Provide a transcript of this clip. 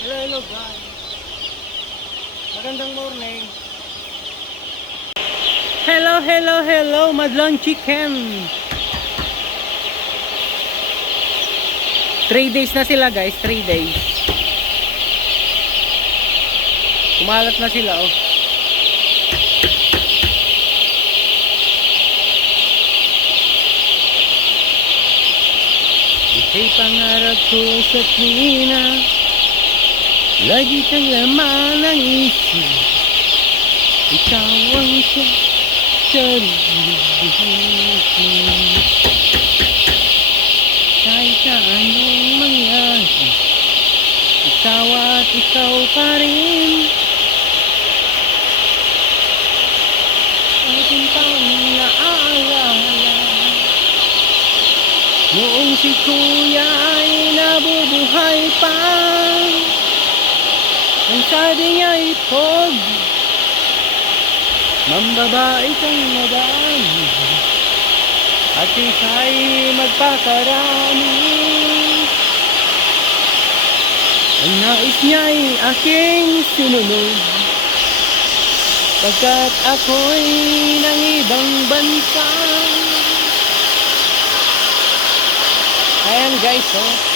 Hello guys. Magandang morning. Hello, madlang chicken. 3 days na sila guys, 3 days. Kumalat na sila oh. Ika'y pangarap ko sa tuwina, lagi kang laman ng isip. Ikaw ang sarili ko. Kahit na anong mangyari, ikaw at ikaw pa rin. Aking pang naaalala, noong si Kuya ay nabubuhay pa. Ang sabi niya ipog, mambabae kang madami, at ika'y magpakarami. Ang nais niya'y aking sinunod, pagkat ako'y ng ibang bansa. Ayan guys, oh.